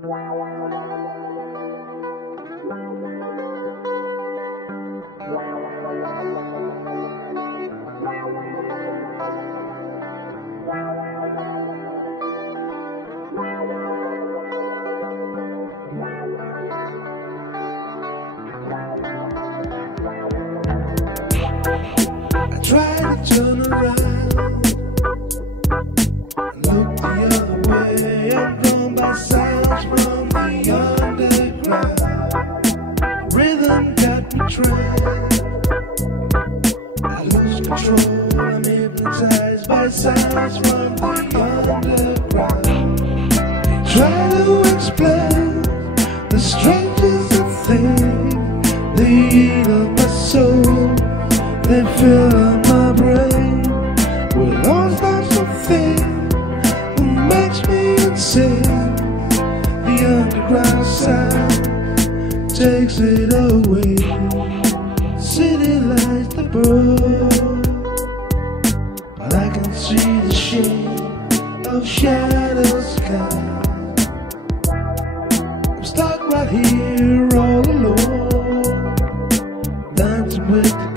Try to turn around, look the other way. I'm drawn by sounds from the underground. Rhythm got me trapped. I lose control. I'm hypnotized by sounds from the underground. Try to explain the strangest of things. They eat up my soul. They fill up my brain with all sorts of things that makes me insane. The underground sound takes it away. City lights the burn, but I can see the shade of shadow sky. I'm stuck right here all alone, dancing with the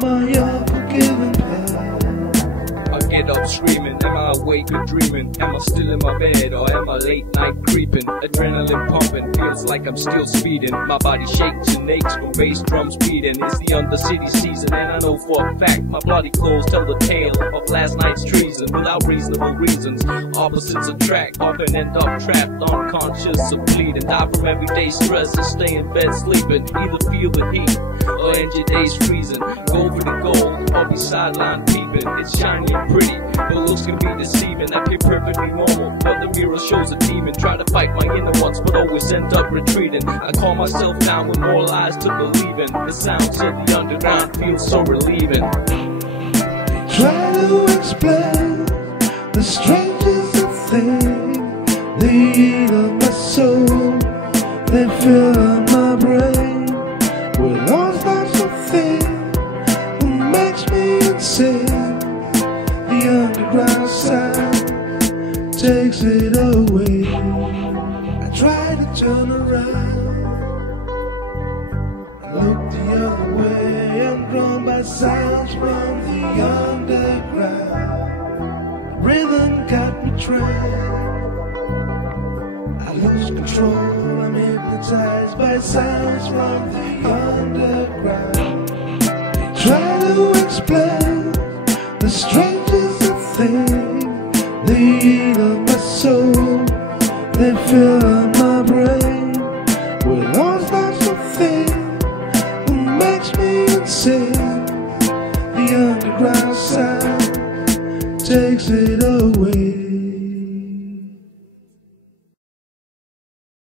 my unforgiven past. I get up screaming, am I awake or dreaming? Am I still in my bed or am I late night creeping? Adrenaline pumping, feels like I'm still speeding. My body shakes and aches from bass drums beating. It's the undercity season and I know for a fact my bloody clothes tell the tale of last night's treason. Without reasonable reasons, opposites attract. Often end up trapped, unconscious of bleeding. Die from everyday stress and stay in bed sleeping. Either feel the heat or end your days freezing. Go for the gold or be sideline peeping. It's shiny and pretty, but looks can be deceiving. I appear perfectly normal, but the mirror shows a demon. Try to fight my inner ones, but always end up retreating. I calm myself down with more lies to believe in. The sounds of the underground feel so relieving. Try to explain the strangest of things. They eat up my soul. They fill up my brain with all sorts of things that makes me insane. The underground sound takes it away. I try to turn around, look the other way. I'm drawn by sounds from the underground. Rhythm got me trapped. I lose control. I'm hypnotized by sounds from the underground. Try to explain the strangest of things. They eat up my soul. They fill up my brain with all sorts of things that makes me insane. The underground sound takes it away.